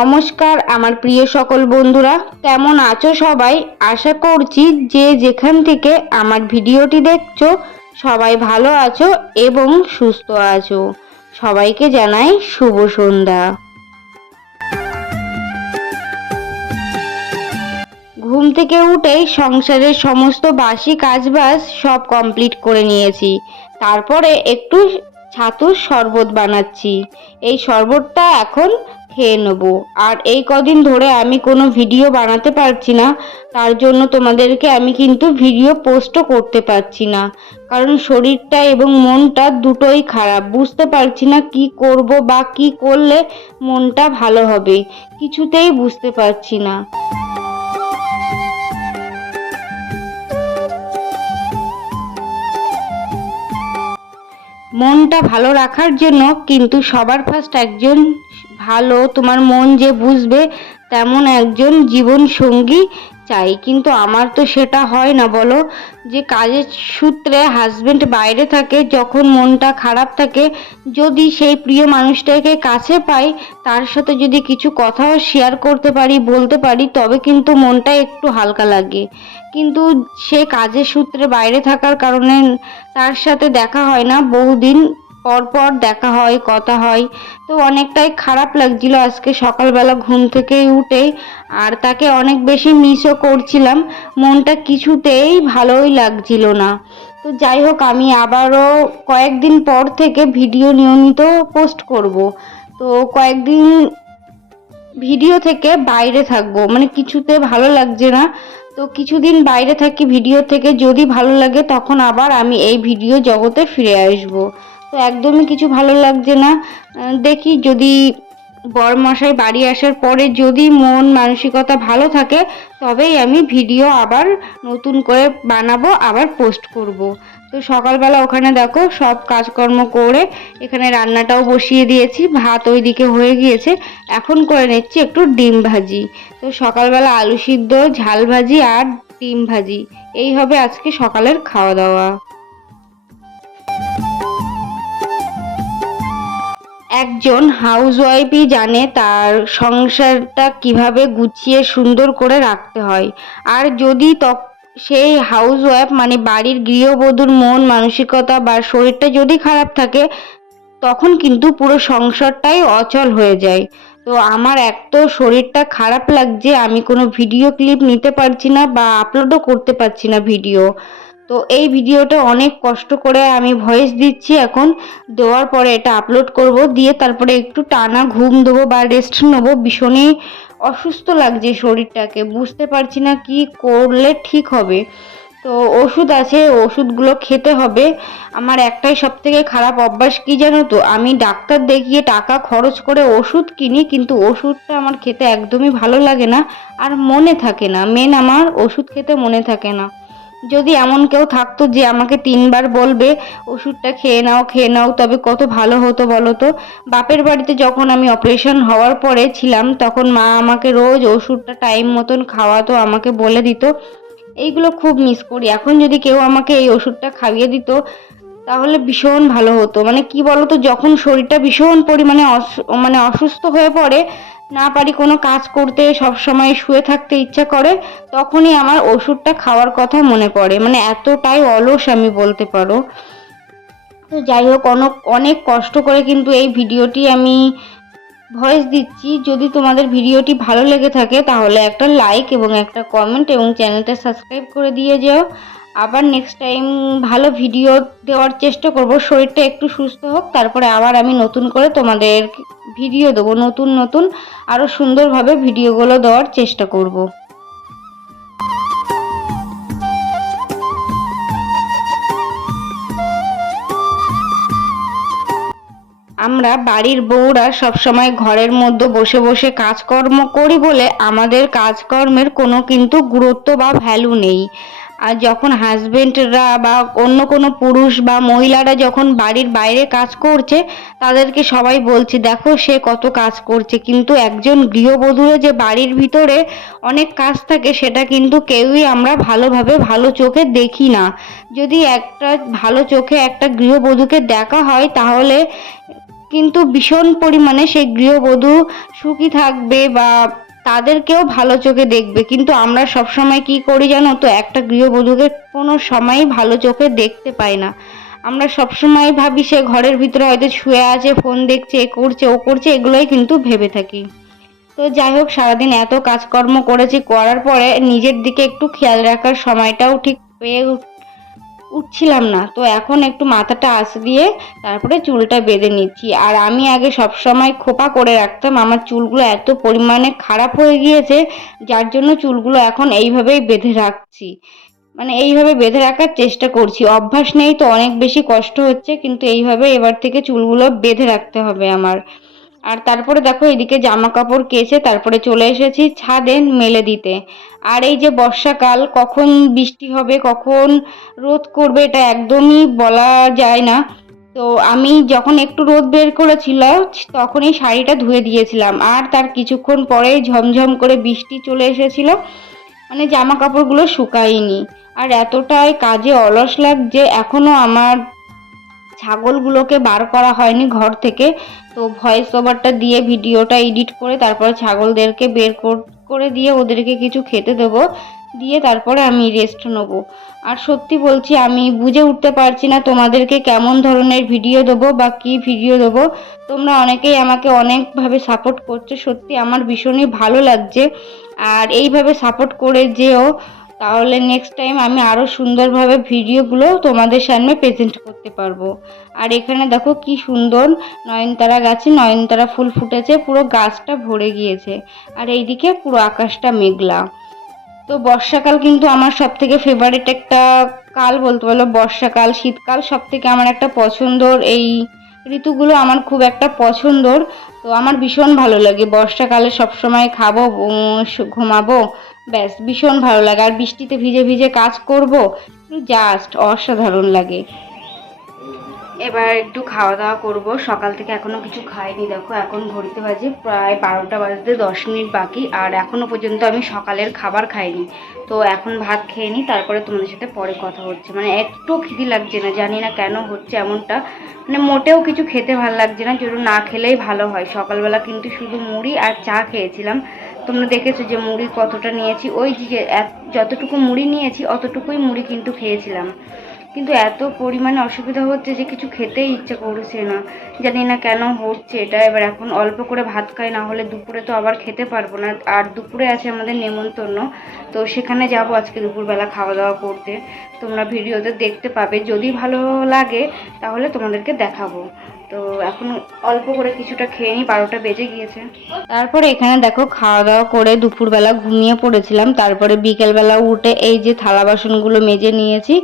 নমস্কার, আমার প্রিয় সকল বন্ধুরা। কেমন আছো সবাই? আশা করছি যে যেখান থেকে আমার ভিডিওটি দেখছ, সবাই ভালো আছো এবং সুস্থ আছো। সবাইকে জানাই শুভ সন্ধ্যা। ঘুম থেকে উঠেই সংসারের সমস্ত বাসি কাজবাজ সব কমপ্লিট করে নিয়েছি। তারপরে একটু ছাতুর শরবত বানাচ্ছি। এই শরবতটা এখন খেয়ে নেব। আর এই কদিন ধরে আমি কোনো ভিডিও বানাতে পারছি না, তার জন্য তোমাদেরকে আমি কিন্তু ভিডিও পোস্টও করতে পারছি না। কারণ শরীরটা এবং মনটা দুটোই খারাপ, বুঝতে পারছি না কি করব বা কি করলে মনটা ভালো হবে, কিছুতেই বুঝতে পারছি না। মনটা ভালো রাখার জন্য কিন্তু সবার ফার্স্ট একজন ভালো, তোমার মন যে বুঝবে, তেমন একজন জীবন সঙ্গী চাই। কিন্তু আমার তো সেটা হয় না, বলো। যে কাজের সূত্রে হাজবেন্ড বাইরে থাকে, যখন মনটা খারাপ থাকে, যদি সেই প্রিয় মানুষটাকে কাছে পাই, তার সাথে যদি কিছু কথাও শেয়ার করতে পারি, বলতে পারি, তবে কিন্তু মনটা একটু হালকা লাগে। কিন্তু সে কাজের সূত্রে বাইরে থাকার কারণে তার সাথে দেখা হয় না। বহুদিন পর পর দেখা হয়, কথা হয়। তো অনেকটাই খারাপ লাগছিল আজকে সকালবেলা ঘুম থেকে উঠে। আর তাকে অনেক বেশি মিসও করছিলাম। মনটা কিছুতেই ভালোই লাগছিল না। তো যাই হোক, আমি আবারও কয়েকদিন পর থেকে ভিডিও নিয়মিত পোস্ট করব। তো কয়েকদিন ভিডিও থেকে বাইরে থাকব। মানে কিছুতে ভালো লাগছে না। তো কিছুদিন বাইরে থাকি ভিডিও থেকে। যদি ভালো লাগে, তখন আবার আমি এই ভিডিও জগতে ফিরে আসব। তো একদমই কিছু ভালো লাগছে না। দেখি যদি বরমশাই বাড়ি আসার পরে যদি মন মানসিকতা ভালো থাকে, তবেই আমি ভিডিও আবার নতুন করে বানাবো, আবার পোস্ট করব। তো সকালবেলা ওখানে দেখো সব কাজকর্ম করে এখানে রান্নাটাও বসিয়ে দিয়েছি, ভাত ওইদিকে হয়ে গিয়েছে। এখন করে নিচ্ছি একটু ডিম ভাজি। তো সকালবেলা আলু সিদ্ধ, ঝাল ভাজি আর ডিম ভাজি। এই হবে আজকে সকালের খাওয়া দাওয়া। একজন হাউসওয়াইফই জানে তার সংসারটা কীভাবে গুছিয়ে সুন্দর করে রাখতে হয়। আর যদি তক, সেই হাউসওয়াইফ মানে বাড়ির গৃহবধূর মন, মানসিকতা বা শরীরটা যদি খারাপ থাকে, তখন কিন্তু পুরো সংসারটাই অচল হয়ে যায়। তো আমার এক তো শরীরটা খারাপ লাগছে, আমি কোনো ভিডিও ক্লিপ নিতে পারছি না বা আপলোডও করতে পারছি না ভিডিও তো এই ভিডিওটা অনেক কষ্ট করে আমি ভয়েস দিচ্ছি এখন। দেওয়ার পরে এটা আপলোড করব, দিয়ে তারপরে একটু টানা ঘুম দেবো বা রেস্ট নেব। ভীষণই অসুস্থ লাগছে শরীরটাকে, বুঝতে পারছি না কি করলে ঠিক হবে। তো ওষুধ আছে, ওষুধগুলো খেতে হবে। আমার একটাই সব থেকে খারাপ অভ্যাস কি জানো তো? আমি ডাক্তার দেখিয়ে টাকা খরচ করে ওষুধ কিনি, কিন্তু ওষুধটা আমার খেতে একদমই ভালো লাগে না। আর মনে থাকে না মেন আমার ওষুধ খেতে মনে থাকে না। যদি এমন কেউ থাকতো যে আমাকে তিনবার বলবে, ওষুধটা খেয়ে নাও খেয়ে নাও, তবে কত ভালো হতো বলো তো? বাপের বাড়িতে যখন আমি অপারেশন হওয়ার পরে ছিলাম, তখন মা আমাকে রোজ ওষুধটা টাইম মতন খাওয়াতো, আমাকে বলে দিত। এইগুলো খুব মিস করি। এখন যদি কেউ আমাকে এই ওষুধটা খাইয়ে দিত, তাহলে ভীষণ ভালো হতো। মানে কি বলতো যখন শরীরটা ভীষণ পরিমাণে মানে অসুস্থ হয়ে পড়ে না পারি কোনো কাজ করতে, সব সময় শুয়ে থাকতে ইচ্ছা করে, তখনই আমার ওষুধটা খাওয়ার কথা মনে পড়ে। মানে এতটাই অলস আমি বলতে পারো। তো যাই হোক, অনেক অনেক কষ্ট করে কিন্তু এই ভিডিওটি আমি ভয়েস দিচ্ছি। যদি তোমাদের ভিডিওটি ভালো লেগে থাকে, তাহলে একটা লাইক এবং একটা কমেন্ট এবং চ্যানেলটা সাবস্ক্রাইব করে দিয়ে যাও। আবার নেক্সট টাইম ভালো ভিডিও দেওয়ার চেষ্টা করব, শরীরটা একটু সুস্থ হোক, তারপরে আবার আমি নতুন করে তোমাদের ভিডিও দেবো, নতুন নতুন আরও সুন্দরভাবে ভিডিওগুলো দেওয়ার চেষ্টা করব। আমরা বাড়ির বউরা সবসময় ঘরের মধ্যে বসে বসে কাজকর্ম করি বলে আমাদের কাজকর্মের কোনো কিন্তু গুরুত্ব বা ভ্যালু নেই। আর যখন হাজবেন্ডরা বা অন্য কোনো পুরুষ বা মহিলারা যখন বাড়ির বাইরে কাজ করছে, তাদেরকে সবাই বলছে, দেখো সে কত কাজ করছে। কিন্তু একজন গৃহবধূরে যে বাড়ির ভিতরে অনেক কাজ থাকে, সেটা কিন্তু কেউই আমরা ভালোভাবে ভালো চোখে দেখি না। যদি একটা ভালো চোখে একটা গৃহবধূকে দেখা হয়, তাহলে কিন্তু ভীষণ পরিমাণে সেই গৃহবধূ সুখী থাকবে বা তাদেরকেও ভালো চোখে দেখবে। কিন্তু আমরা সব সময় কি করি জানো তো? একটা গৃহবধূকে কোনো সময়ই ভালো চোখে দেখতে পাই না। আমরা সবসময় ভাবি সে ঘরের ভিতরে হয়তো শুয়ে আছে, ফোন দেখছে, এ করছে, ও করছে, এগুলোই কিন্তু ভেবে থাকি। তো যাই হোক, সারাদিন এত কাজকর্ম করেছি, করার পরে নিজের দিকে একটু খেয়াল রাখার সময়টাও ঠিক পেয়ে উঠছিলাম না। তো এখন একটু মাথাটা আস দিয়ে তারপরে চুলটা বেঁধে নিচ্ছি। আর আমি আগে সব সময় খোপা করে রাখতাম। আমার চুলগুলো এত পরিমাণে খারাপ হয়ে গিয়েছে, যার জন্য চুলগুলো এখন এইভাবেই বেঁধে রাখছি। মানে এইভাবে বেঁধে রাখার চেষ্টা করছি। অভ্যাস নেই তো, অনেক বেশি কষ্ট হচ্ছে, কিন্তু এইভাবে এবার থেকে চুলগুলো বেঁধে রাখতে হবে আমার। আর তারপরে দেখো এদিকে জামা কাপড় কেচে তারপরে চলে এসেছি ছাদে মেলে দিতে। আর এই যে বর্ষাকাল, কখন বৃষ্টি হবে, কখন রোদ করবে এটা একদমই বলা যায় না। তো আমি যখন একটু রোদ বের করেছিল, তখনই শাড়িটা ধুয়ে দিয়েছিলাম। আর তার কিছুক্ষণ পরেই ঝমঝম করে বৃষ্টি চলে এসেছিল মানে জামা কাপড়গুলো শুকায়নি। আর এতটাই কাজে অলস লাগছে এখনও আমার ছাগলগুলোকে বার করা হয়নি ঘর থেকে। তো ভয়েস ওভারটা দিয়ে ভিডিওটা এডিট করে তারপরে ছাগলদেরকে বের করে দিয়ে ওদেরকে কিছু খেতে দেবো। দিয়ে তারপরে আমি রেস্ট নেব। আর সত্যি বলছি, আমি বুঝে উঠতে পারছি না তোমাদেরকে কেমন ধরনের ভিডিও দেবো বা কী ভিডিও দেবো। তোমরা অনেকেই আমাকে অনেকভাবে সাপোর্ট করছ। সত্যি আমার ভীষণই ভালো লাগছে। আর এইভাবে সাপোর্ট করে যেও। তাহলে নেক্সট টাইম আমি আরও সুন্দরভাবে ভিডিওগুলো তোমাদের সামনে প্রেজেন্ট করতে পারব। আর এখানে দেখো কি সুন্দর নয়নতারা গাছে নয়নতারা ফুল ফুটেছে, পুরো গাছটা ভরে গিয়েছে। আর এইদিকে পুরো আকাশটা মেঘলা। তো বর্ষাকাল কিন্তু আমার সব থেকে ফেভারিট একটা কাল বলতে পারল বর্ষাকাল, শীতকাল সব থেকে আমার একটা পছন্দর। এই ঋতুগুলো আমার খুব একটা পছন্দর। তো আমার ভীষণ ভালো লাগে। বর্ষাকালে সবসময় খাব ঘুমাবো। ব্যাস, ভীষণ ভালো লাগে। আর বৃষ্টিতে ভিজে ভিজে কাজ করব জাস্ট অসাধারণ লাগে। এবার একটু খাওয়া দাওয়া করব। সকাল থেকে এখনও কিছু খাইনি, দেখো, এখন ঘড়িতে বাজে প্রায় বারোটা বাজতে দশ মিনিট বাকি, আর এখনও পর্যন্ত আমি সকালের খাবার খাইনি। তো এখন ভাত খেয়ে নিই, তারপরে তোমাদের সাথে পরে কথা হচ্ছে। মানে একটু খিদি লাগছে না, জানি না কেন হচ্ছে এমনটা। মানে মোটেও কিছু খেতে ভালো লাগছে না যেটা না খেলেই ভালো হয়। সকালবেলা কিন্তু শুধু মুড়ি আর চা খেয়েছিলাম। তোমরা দেখেছ যে মুড়ি কতটা নিয়েছি। ওই যে যতটুকু মুড়ি নিয়েছি, অতটুকুই মুড়ি কিন্তু খেয়েছিলাম। কিন্তু এত পরিমাণে অসুবিধা হচ্ছে যে কিছু খেতেই ইচ্ছে করছে না। জানি না কেন হচ্ছে এটা। এবার এখন অল্প করে ভাত খাই, না হলে দুপুরে তো আবার খেতে পারব না। আর দুপুরে আছে আমাদের নেমন্তন্ন। তো সেখানে যাব আজকে দুপুরবেলা খাওয়া দাওয়া করতে। তোমরা ভিডিওতে দেখতে পাবে। যদি ভালো লাগে, তাহলে তোমাদেরকে দেখাবো। তো এখন অল্প করে কিছুটা খেয়ে নিই, বারোটা বেজে গিয়েছে। তারপরে এখানে দেখো খাওয়া দাওয়া করে দুপুরবেলা ঘুমিয়ে পড়েছিলাম। তারপরে বিকেলবেলা উঠে এই যে থালা বাসনগুলো মেজে নিয়েছি।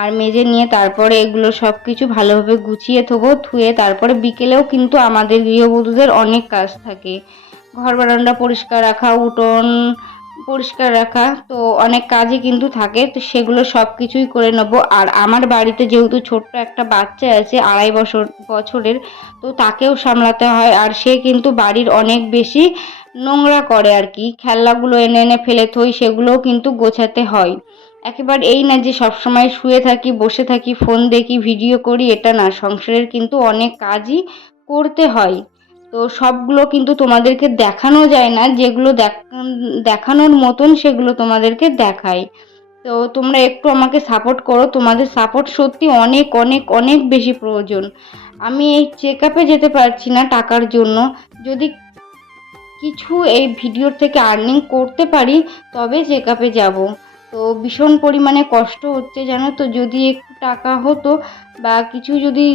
আর মেজে নিয়ে তারপরে এগুলো সব কিছু ভালোভাবে গুছিয়ে থবো ধুয়ে তারপরে বিকেলেও কিন্তু আমাদের গৃহবধূদের অনেক কাজ থাকে। ঘর বারান্দা পরিষ্কার রাখা, উঠোন পরিষ্কার রাখা। তো অনেক কাজই কিন্তু থাকে, তো সেগুলো সব কিছুই করে নেব। আর আমার বাড়িতে যেহেতু ছোট্ট একটা বাচ্চা আছে, আড়াই বছর, বছরের, তো তাকেও সামলাতে হয়। আর সে কিন্তু বাড়ির অনেক বেশি নোংরা করে আর কি। খেলনাগুলো এনে এনে ফেলে থই, সেগুলোও কিন্তু গোছাতে হয়। একেবারে এই না যে সবসময় শুয়ে থাকি, বসে থাকি, ফোন দেখি, ভিডিও করি, এটা না। সংসারের কিন্তু অনেক কাজই করতে হয়। তো সবগুলো কিন্তু তোমাদেরকে দেখানো যায় না, যেগুলো দেখ- দেখানোর মতন সেগুলো তোমাদেরকে দেখাই। তো তোমরা একটু আমাকে সাপোর্ট করো, তোমাদের সাপোর্ট সত্যি অনেক অনেক অনেক বেশি প্রয়োজন। আমি এই চেক আপে যেতে পারছি না টাকার জন্য। যদি কিছু এই ভিডিওর থেকে আর্নিং করতে পারি, তবে চেক আপে যাব। তো ভীষণ পরিমাণে কষ্ট হচ্ছে জানো তো। যদি একটু টাকা হতো বা কিছু যদি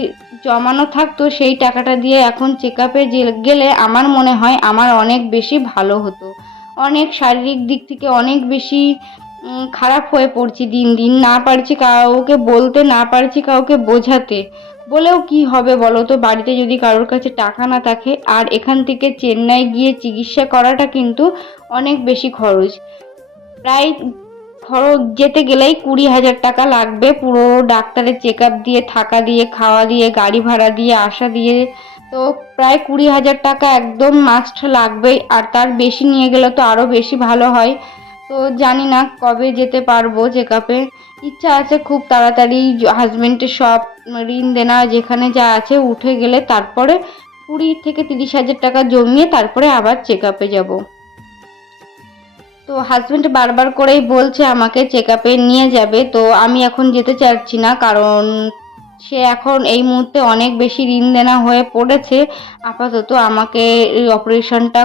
জমানো থাকতো, সেই টাকাটা দিয়ে এখন চেক আপে গেলে আমার মনে হয় আমার অনেক বেশি ভালো হতো। অনেক শারীরিক দিক থেকে অনেক বেশি খারাপ হয়ে পড়ছি দিন দিন। না পারছি কাউকে বলতে, না পারছি কাউকে বোঝাতে। বলেও কি হবে বলো তো? বাড়িতে যদি কারোর কাছে টাকা না থাকে, আর এখান থেকে চেন্নাই গিয়ে চিকিৎসা করাটা কিন্তু অনেক বেশি খরচ। প্রায় খরচ যেতে গেলেই কুড়ি হাজার টাকা লাগবে পুরো ডাক্তারের চেক দিয়ে, থাকা দিয়ে, খাওয়া দিয়ে, গাড়ি ভাড়া দিয়ে, আসা দিয়ে। তো প্রায় কুড়ি হাজার টাকা একদম মাস্ট লাগবেই। আর তার বেশি নিয়ে গেলে তো আরও বেশি ভালো হয়। তো জানি না কবে যেতে পারব চেক আপে ইচ্ছা আছে খুব তাড়াতাড়ি হাজবেন্ডের সব ঋণ দেনা, যেখানে যা আছে উঠে গেলে তারপরে কুড়ি থেকে তিরিশ হাজার টাকা জমিয়ে তারপরে আবার চেক আপে যাব। তো হাজব্যান্ড বারবার করেই বলছে আমাকে চেক আপে নিয়ে যাবে। তো আমি এখন যেতে চাচ্ছি না, কারণ সে এখন এই মুহূর্তে অনেক বেশি ঋণ দেনা হয়ে পড়েছে। আপাতত আমাকে এই অপারেশনটা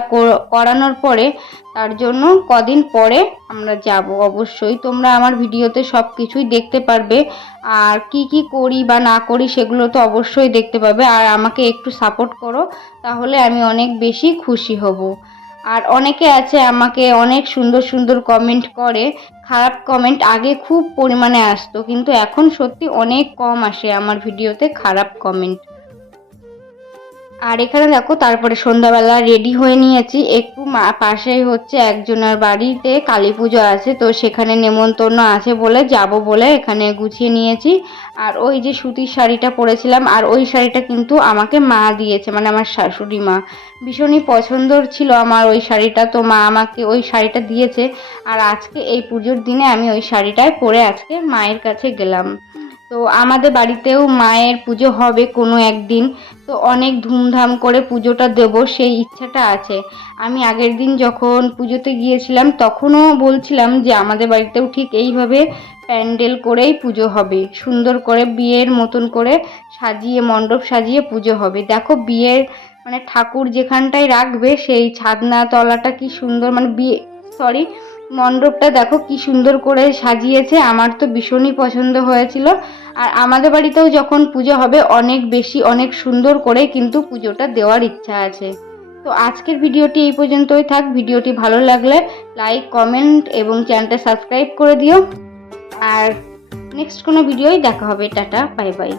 করানোর পরে তার জন্য কদিন পরে আমরা যাব। অবশ্যই তোমরা আমার ভিডিওতে সব কিছুই দেখতে পারবে। আর কি কি করি বা না করি সেগুলো তো অবশ্যই দেখতে পাবে। আর আমাকে একটু সাপোর্ট করো, তাহলে আমি অনেক বেশি খুশি হব। আর অনেকে আছে আমাকে অনেক সুন্দর সুন্দর কমেন্ট করে, খারাপ কমেন্ট আগে খুব পরিমাণে আসতো, কিন্তু এখন সত্যি অনেক কম আসে আমার ভিডিওতে খারাপ কমেন্ট আর এখানে দেখো, তারপরে সন্ধ্যাবেলা রেডি হয়ে নিয়েছি। একটু মা, পাশেই হচ্ছে একজনের বাড়িতে কালী পুজো আছে, তো সেখানে নেমন্তন্ন আছে বলে যাব বলে এখানে গুছিয়ে নিয়েছি। আর ওই যে সুতির শাড়িটা পরেছিলাম, আর ওই শাড়িটা কিন্তু আমাকে মা দিয়েছে মানে আমার শাশুড়ি মা। ভীষণই পছন্দর ছিল আমার ওই শাড়িটা, তো মা আমাকে ওই শাড়িটা দিয়েছে। আর আজকে এই পুজোর দিনে আমি ওই শাড়িটায় পরে আজকে মায়ের কাছে গেলাম। তো আমাদের বাড়িতেও মায়ের পুজো হবে কোনো একদিন। তো অনেক ধুমধাম করে পুজোটা দেব, সেই ইচ্ছাটা আছে। আমি আগের দিন যখন পুজোতে গিয়েছিলাম, তখনও বলছিলাম যে আমাদের বাড়িতেও ঠিক এইভাবে প্যান্ডেল করেই পুজো হবে। সুন্দর করে বিয়ের মতন করে সাজিয়ে, মণ্ডপ সাজিয়ে পুজো হবে। দেখো বিয়ের মানে ঠাকুর যেখানটায় রাখবে, সেই ছাদনা তলাটা কি সুন্দর মানে বিয়ে সরি মণ্ডপটা দেখো কি সুন্দর করে সাজিয়েছে, আমার তো ভীষণই পছন্দ হয়েছিল। আর আমাদের বাড়িতেও যখন পুজো হবে, অনেক বেশি, অনেক সুন্দর করে কিন্তু পুজোটা দেওয়ার ইচ্ছা আছে। তো আজকের ভিডিওটি এই পর্যন্তই থাক। ভিডিওটি ভালো লাগলে লাইক, কমেন্ট এবং চ্যানেলটা সাবস্ক্রাইব করে দিও। আর নেক্সট কোনো ভিডিওই দেখা হবে। Tata, bye bye.